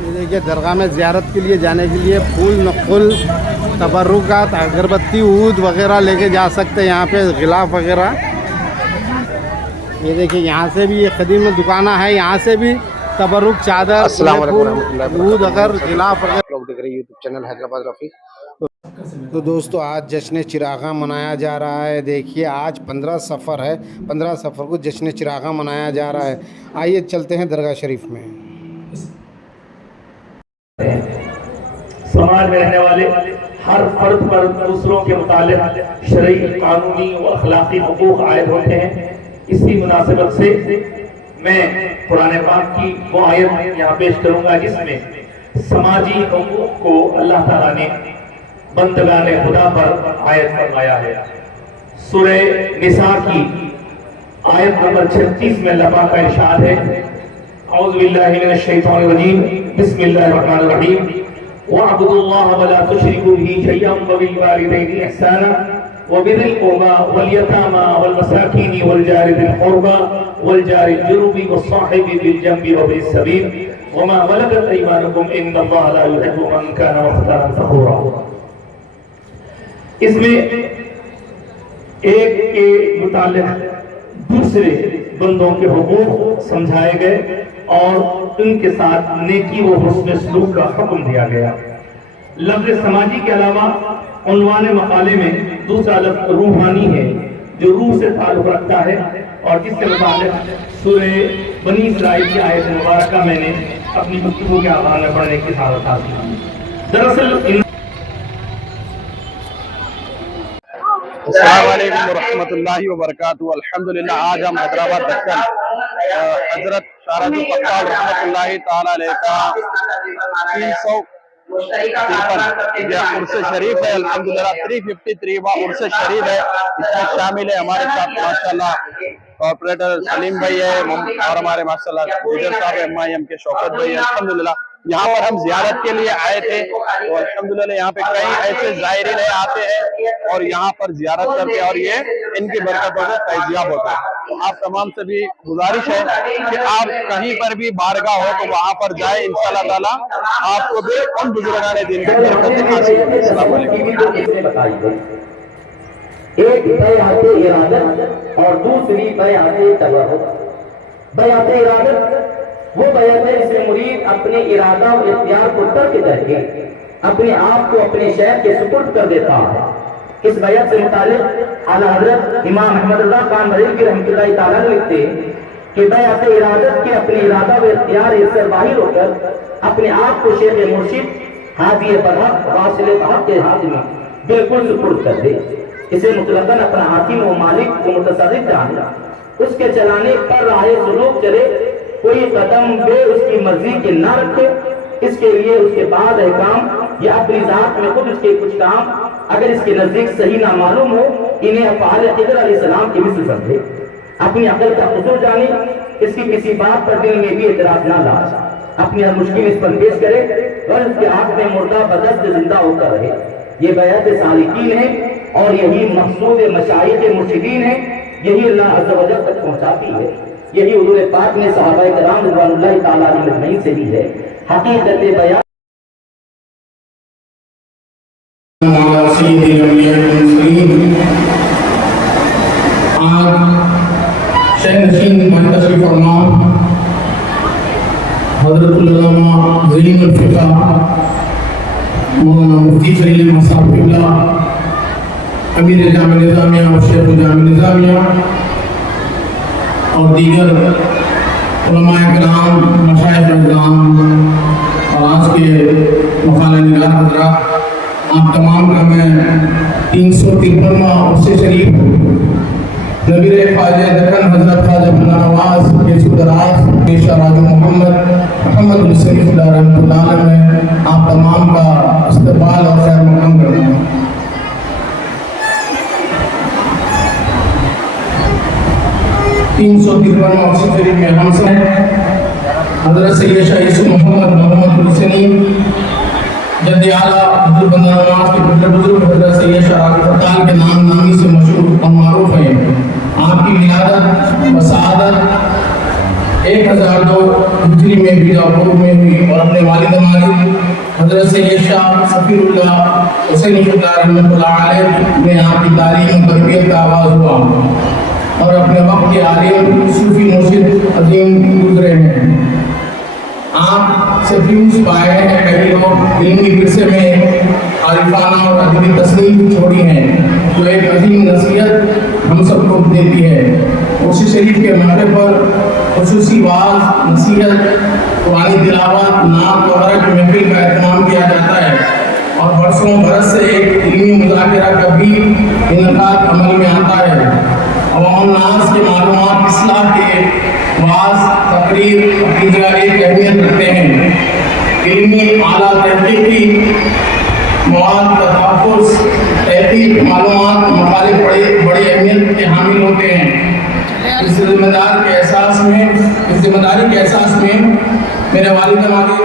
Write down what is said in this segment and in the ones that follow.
یہ دیکھیے درگاہ میں زیارت کے لیے جانے کے لیے پھول نقل تبرکات اگربتی عود وغیرہ لے کے جا سکتے ہیں. یہاں پہ غلاف وغیرہ یہ دیکھیے یہاں سے بھی یہ قدیم دکانہ ہے. یہاں سے بھی تبرک چادر السلام علیکم ورحمۃ اللہ عود اگر غلاف وغیرہ. لوگ دیکھ رہے ہیں یوٹیوب چینل حیدرآباد رفیق. تو دوستو آج جشن چراغاں منایا جا رہا ہے. دیکھیے آج 15 صفر ہے. 15 صفر کو جشن چراغاں منایا جا رہا ہے. آئیے چلتے ہیں درگاہ شریف میں. سماج میں رہنے والے ہر فرد پر دوسروں کے متعلق شرعی قانونی و اخلاقی حقوق عائد ہوتے ہیں. اسی مناسبت سے میں قرآن پاک کی وہ آیت یہاں پیش کروں گا جس میں سماجی حقوق کو اللہ تعالیٰ نے بندگان خدا پر عائد فرمایا ہے. سورہ نساء کی آیت نمبر 36 میں اللہ پاک کا ارشاد ہے اعوذ باللہ من الشیطان الرجیم بسم اللہ الرحمن الرحیم وَاعْبُدُوا اللَّهَ وَلَا تُشْرِكُوا بِهِ شَيْئًا وَبِالْوَالِدَيْنِ إِحْسَانًا وَبِذِي الْقُرْبَى وَالْيَتَامَى وَالْمَسَاكِينِ وَالْجَارِ ذِي الْقُرْبَى وَالْجَارِ الْجُنُبِ وَالصَّاحِبِ بِالْجَنبِ وَابْنِ السَّبِيلِ وَمَا مَلَكَتْ أَيْمَانُكُمْ إِنَّ اللَّهَ لَا يُحِبُّ مَن كَانَ مُخْتَالًا فَخُورًا. اس میں ایک کے متعلق دوسرے بندوں کے حقوق سمجھائے گئے اور ان کے ساتھ نیکی و حسن سلوک کا حکم دیا گیا. لفظ سماجی کے علاوہ عنوان مقالے میں دوسرا لفظ روحانی ہے جو روح سے تعلق رکھتا ہے اور جس سے متعلق سورہ بنی اسرائیل کی آیت مبارکہ میں نے اپنی گفتگو کے آغاز میں پڑھنے کی سعادت حاصل کی. دراصل السلام علیکم ورحمۃ اللہ وبرکاتہ. الحمدللہ آج ہم حیدرآباد دکن حضرت شارد القطار رحمۃ اللہ تعالیٰ علیہ کا 353 عرس شریف ہے. الحمدللہ 353واں عرس شریف ہے. اس میں شامل ہے ہمارے ساتھ ماشاءاللہ آپریٹر سلیم بھائی ہے اور ہمارے ماشاءاللہ لیڈر صاحب ایم آئی ایم کے شوکت بھائی ہے. الحمدللہ یہاں پر ہم زیارت کے لیے آئے تھے تو الحمدللہ یہاں پہ کئی ایسے زائرین آتے ہیں اور یہاں پر زیارت کرتے ہیں اور یہ ان کی برکتوں سے فیضیاب ہوتا ہے. تو آپ تمام سے بھی گزارش ہے کہ آپ کہیں پر بھی بارگاہ ہو تو وہاں پر جائیں. انشاءاللہ تعالیٰ آپ کو بھی ان بزرگان دین کی برکتیں حاصل ہوں. السلام علیکم. ایک بیعت ارادت اور دوسری بیعت تبرک. بیعت ارادت وہ بیعت ہے جس میں مرید اپنے ارادہ و اختیار کو ترک کر کے اپنے آپ کو اپنے شیخ کے سپرد کر دیتا ہے. اس بیعت سے متعلق اعلیٰ حضرت امام احمد رضا خان بریلوی رحمۃ اللہ تعالیٰ لکھتے کہ بیعت ارادت کے اپنے ارادہ و اختیار سے باہر ہو کر اپنے آپ کو شیخ مرشد حاضی برحق واصل بحق کے ہاتھ میں بالکل سپرد کر دے. اسے مطلقاً اپنا حاکم و مالک کو متصرف جانا, اس کے چلانے پر راہ سلوک چلے, کوئی قدم بے اس کی مرضی کے نہ رکھے. اس کے لیے اس کے بعد احکام یا اپنی ذات میں خود اس کے کچھ کام اگر اس کے نزدیک صحیح نہ معلوم ہو انہیں افعال خضر علیہ السلام کی مثل سمجھے. اپنی عقل کا قصور جانے, اس کی کسی بات پر دل میں بھی اعتراض نہ لاش, اپنی ہر مشکل اس پر پیش کرے اور اس کے ہاتھ میں مردہ بدست زندہ ہو کر رہے. یہ بیعت سالکین ہے اور یہی مقصود مشائخ مرشدین ہے. یہی اللہ عز و جل تک پہنچاتی ہے. یہی حضور پاک نے صحابہ کرام رضوان اللہ تعالیٰ علیہ مجمعین سے لی ہے. حقیقت بیان تشریف فرما حضرت العلامہ زعیم الفقہ مولانا مفتی خلیل مصعب قبلہ امیر جامع نظامیہ اور شیخ جامع نظامیہ اور دیگر علماء کرام, مشائخ اعظام اور آج کے مقالہ نگار حضرات, آپ تمام کا میں 353واں عرس شریف نبیر خواجہ دکن حضرت خواجہ بندہ نواز یسو دراز پیشہ راجو محمد حسین اللہ رحمۃ اللہ علیہ میں آپ تمام کا استقبال اور خیر مقدم کرتا ہوں. تین سو 353واں عرس شریف میں ہم سے حضرت سید شاہ یوسف محمد حسینی جد اعلیٰ حضرت بندہ نواز کے بزرگ حضرت سید شاہ فتال کے نامی سے مشہور اور معروف ہیں. آپ کی ولادت و سعادت 1002 ہجری میں بیجاپور میں ہوئی اور اپنے والد ماجد حضرت سید شاہ سفیر اللہ حسین فتح رحمۃ اللہ علیہ میں آپ کی تعلیم و تربیت کا آغاز ہوا اور اپنے وقت کے عالم صوفی مرشد عظیم گزرے ہیں. آپ سے فیوز پائے ہیں کئی لوگ علمی ورثے میں عارفانہ اور ادبی تصنیف چھوڑی ہیں جو ایک عظیم نصیحت ہم سب کو دیتی ہے. عرس شریف کے موقع پر خصوصی واعظ، نصیحت، قرآنی تلاوت، نعت وغیرہ کی محفل کا اہتمام کیا جاتا ہے اور برسوں برس سے ایک علمی مذاکرہ کا بھی انعقاد عمل میں آتا ہے. عوام الناس کے معلومات اصلاح کے واعظ تقریر اپنی جگہ ایک اہمیت رکھتے ہیں. علمی اعلیٰ تحقیقی مواد کا تحفظ، تحقیق، معلومات، مقالے بڑی اہمیت کے حامل ہوتے ہیں. اس ذمہ داری کے احساس میں میرے والد ماجد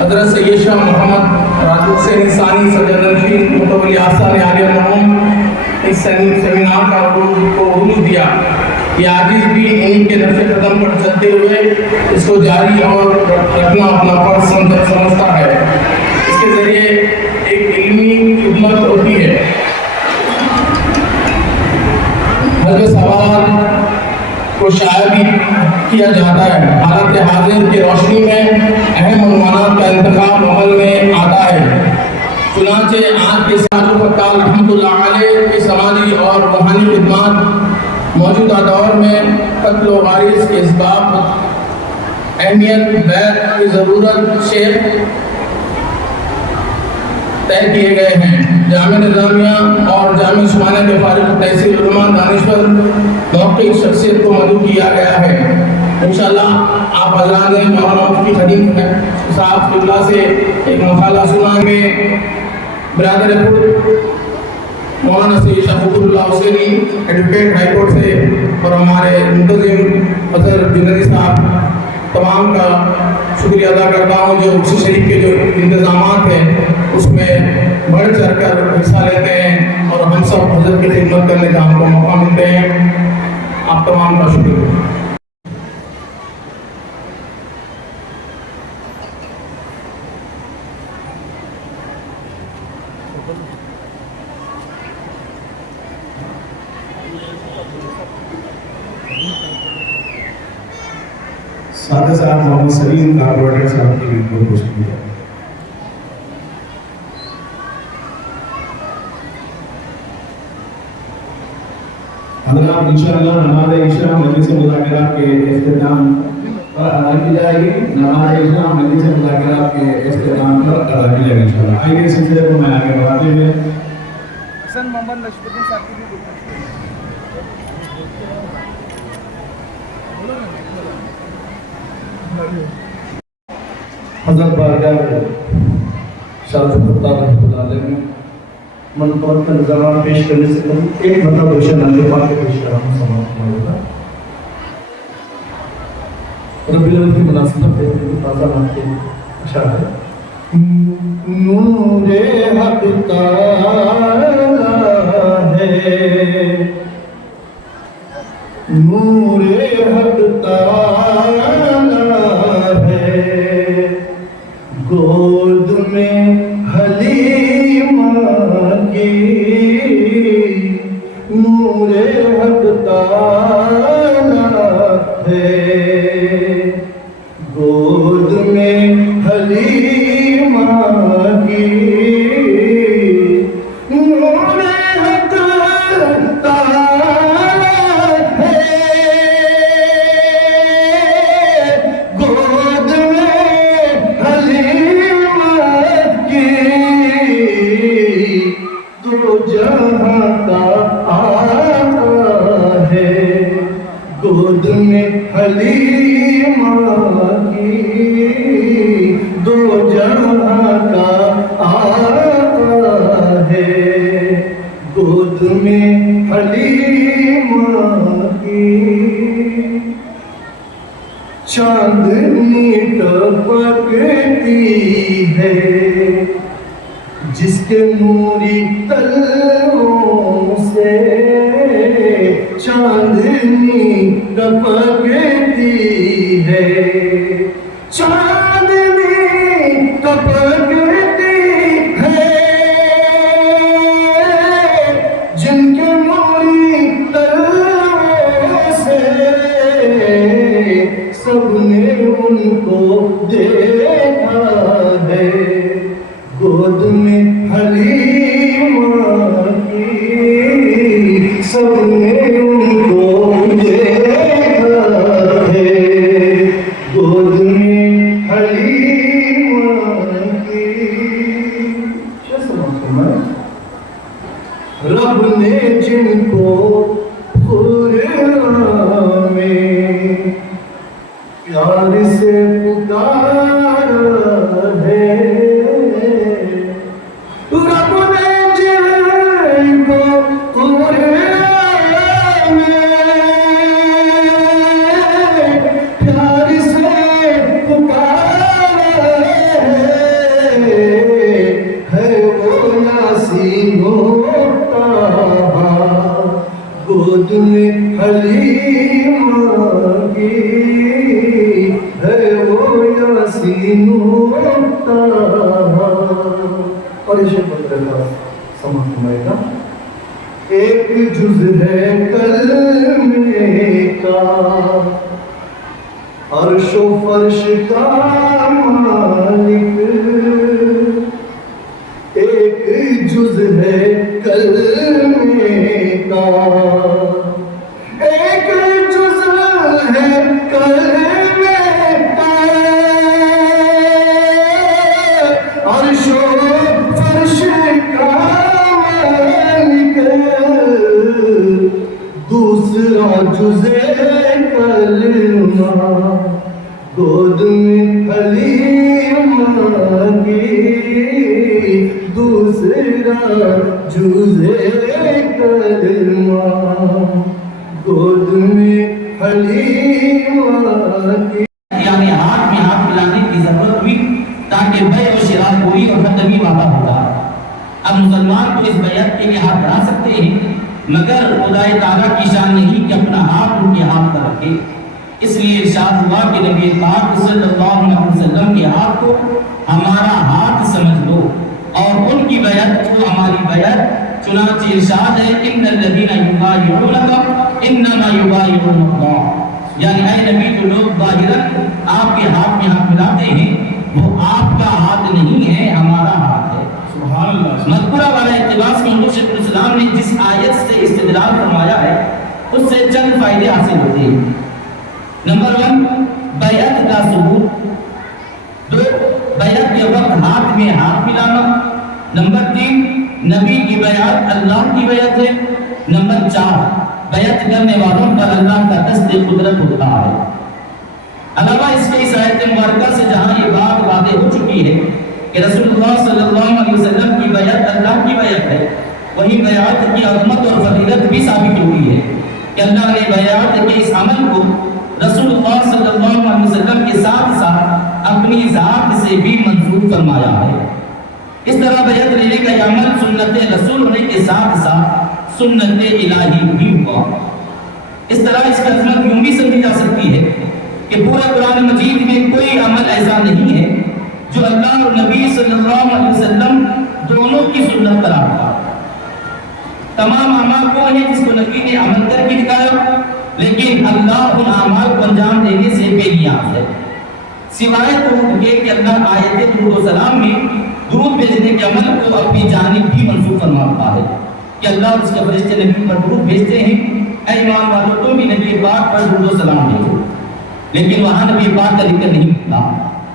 حضرت سید شاہ محمد راج حسین ثانی صدر نشین متولی آستان عالیہ مرحوم اس سیمینار کا عروج دیا. یہ عاجز بھی انہی کے نقش قدم پر چلتے ہوئے اس کو جاری اور رکھنا اپنا فرض سمجھتا ہے. اس کے ذریعے ایک علمی خدمت ہوتی ہے. حلقہ سوال کو شائع بھی کیا جاتا ہے. حالت حاضر کی روشنی میں اہم عنوانات کا انتخاب عمل میں آتا ہے. چنانچہ آج کے ساتھ فتح رحمۃ اللہ علیہ کی سماجی اور روحانی خدمات موجودہ دور میں قتل و غارت کے اسباب، اہمیت، بیت کی ضرورت، شیخ طے کیے گئے ہیں. جامعہ نظامیہ اور جامعہ عثمانیہ کے فارغ التحصیل علماء دانشور موقع شخصیت کو مدعو کیا گیا ہے. انشاءاللہ آپ حضرات نے مولانا مفتی خدیم صاحب قبلہ سے ایک مقالہ سنائیں گے. برادر خود مولانا سید شاہ فخر اللہ حسینی ایڈوکیٹ ہائی کورٹ سے اور ہمارے منتظم اظہر جنری صاحب تمام کا شکریہ ادا کرتا ہوں جو عرس شریف کے جو انتظامات ہیں اس میں بڑھ چڑھ کر حصہ لیتے ہیں اور ہم سب حضرت کی خدمت کرنے کا ہم کو موقع ملتے ہیں. آپ تمام کا شکریہ. ساتھ ساتھ محمد سلیم کارپوریٹر صاحب کی بھی بہت شکریہ. حضرات انشاءاللہ نماز عشاء مجلس مذاکرات کے اختتام پر ادا کی جائے گی. نماز عشاء مجلس مذاکرات کے اختتام پر ادا کی جائے گی انشاءاللہ. آئیے اس سلسلے کو میں آگے بڑھاتے ہوئے حسن محمد نشرالدین صاحب کی بھی حضرت بارگاہ شاہ فتح رحمۃ اللہ علیہ میں منقبت کا نظارہ پیش کرنے سے پہلے ایک مرتبہ روشن اللہ پاک کے پیش کر رہا ہوں سماعت ہوگا. رب العالمین کی مناسبت ہے تازہ بات کے اشعار ہے. نور حق تعالی ہے، نور حق تعالی ہے، گود میں حلیمہ کی نور حق تعالی ہے، گود میں حلیمہ کی نور حق تعالی ہے، گود میں حلیمہ کی تو جہاں کا آقا ہے، گود میں حلیمہ کی دو جہاں کا آقا ہے، گود میں حلیمہ کی چاندنی ٹپکتی ہے جس کے نوری تلووں سے، چاندنی ٹپکتی ہے چاندنی ٹپکتی ہے جن کے موری تلوے سے سب نے ان کو دیکھا ہے گود میں حلیمہ کی سب نے ان کو دیکھا ہے گود میں حلیمہ کی کیا سمجھتا ہے رب نے جن کو قرآن میں پیار سے پکارا ہے رب نے جن کو قرآن میں پیار سے پکارا ہے وہ یاسین و طٰہٰ گود میں حلیمہ کی ہے وہ یاسین و طٰہٰ اور یہ شعر بدل کا سمجھ میں گا ایک جز ہے کلمے کا عرش و فرش کا مالک ایک جز ہے کلمے کا ایک جز ہے کلمے کا عرش و فرش کا مالک دوسرا جز کلمہ گود میں حلیمہ کی دوسرا جز کلمہ گود میں حلیمہ کی یعنی ہاتھ میں ہاتھ ملانے کی ضرورت ہوئی تاکہ بیع و شراء پوری اور ختمی وعدہ ہوگا اب مسلمان کو اس بیعت کے لیے ہاتھ بڑھا سکتے ہیں مگر خدا تعالیٰ کی شان نہیں کہ اپنا ہاتھ ان کے ہاتھ پر رکھے اس لیے ارشاد ہوا کہ نبی پاک صلی اللہ علیہ وسلم کے ہاتھ کو ہمارا ہاتھ سمجھ لو اور ان کی بیعت کو ہماری بیعت چنانچہ ارشاد ہے ان الذین یبایعونک انما یبایعون اللہ یعنی اے نبی جو لوگ ظاہراً آپ کے ہاتھ میں ہاتھ ملاتے ہیں وہ آپ کا ہاتھ نہیں ہے ہمارا ہاتھ ہے سبحان اللہ مذکورہ والا اقتباس میں حضور شیخ الاسلام نے جس آیت سے استدلال فرمایا ہے اس سے چند فائدے حاصل ہوتے ہیں نمبر 1 بیعت کا ثبوت 2 بیعت کے وقت ہاتھ میں ہاتھ ملانا نمبر 3 نبی کی بیعت اللہ کی بیعت ہے نمبر 4 بیعت کرنے والوں پر اللہ کا دست قدرت ہوتا ہے علاوہ اس کے اس آیت مبارکہ سے جہاں یہ بات واضح ہو چکی ہے کہ رسول اللہ صلی اللہ علیہ وسلم کی بیعت اللہ کی بیعت ہے وہی بیعت کی عظمت اور فضیلت بھی ثابت ہوئی ہے کہ اللہ نے بیعت کے اس عمل کو رسول اللہ صلی اللہ علیہ وسلم کے ساتھ ساتھ اپنی ذات سے بھی منظور فرمایا ہے اس طرح بیعت لینے کا یہ عمل سنت رسول ہونے کے ساتھ ساتھ سنت الہی بھی ہوا اس طرح اس کی عظمت یوں بھی سمجھی جا سکتی ہے کہ پورے قرآن مجید میں کوئی عمل ایسا نہیں ہے جو اللہ اور نبی صلی اللہ علیہ وسلم دونوں کی سنت پر آتا تمام اعمال کون ہیں جس کو نبی نے عمل کر کے دکھایا لیکن اللہ ان اعمال کو انجام دینے سے بے نیاز ہے سوائے درود کے کہ اللہ آیت درود و سلام میں درود بھیجنے کے عمل کو اپنی جانب بھی منسوخ فرماتا ہے کہ اللہ اس کے فرشتے نبی پر درود بھیجتے ہیں اے ایمان والوں تم بھی نبی پاک پر درود و سلام بھیجو لیکن وہاں نبی پاک کا ذکر نہیں ہوتا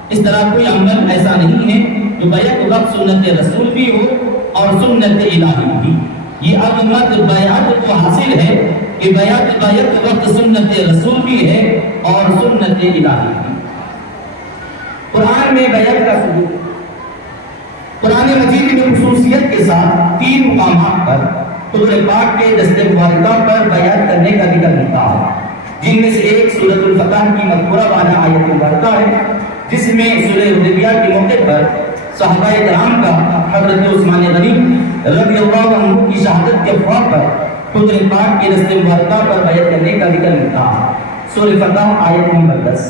اس طرح کوئی عمل ایسا نہیں ہے جو بیعت وقت سنت رسول بھی ہو اور سنت الہی بھی یہ عظمت بیعت کو حاصل ہے کہ بیعت وقت سنت رسول بھی ہے اور سنت الہی بھی قرآن میں بیعت کا ثبوت قرآن مجید میں خصوصیت کے ساتھ 3 مقامات پر حضور پاک کے دست مبارکہ پر بیعت کرنے کا ذکر ملتا ہے جن میں سے ایک سورۃ الفتح کی مذکورہ والا آیت مبارکہ ہے جس میں صلح حدیبیہ کے موقع پر صحابہ کرام کا حضرت عثمان غنی رضی اللہ عنہ کی شہادت کے فوق پر حضور پاک کے دست مبارکہ پر بیعت کرنے کا ذکر ملتا ہے سورۃ الفتح آیت نمبر 10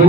2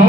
9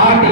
8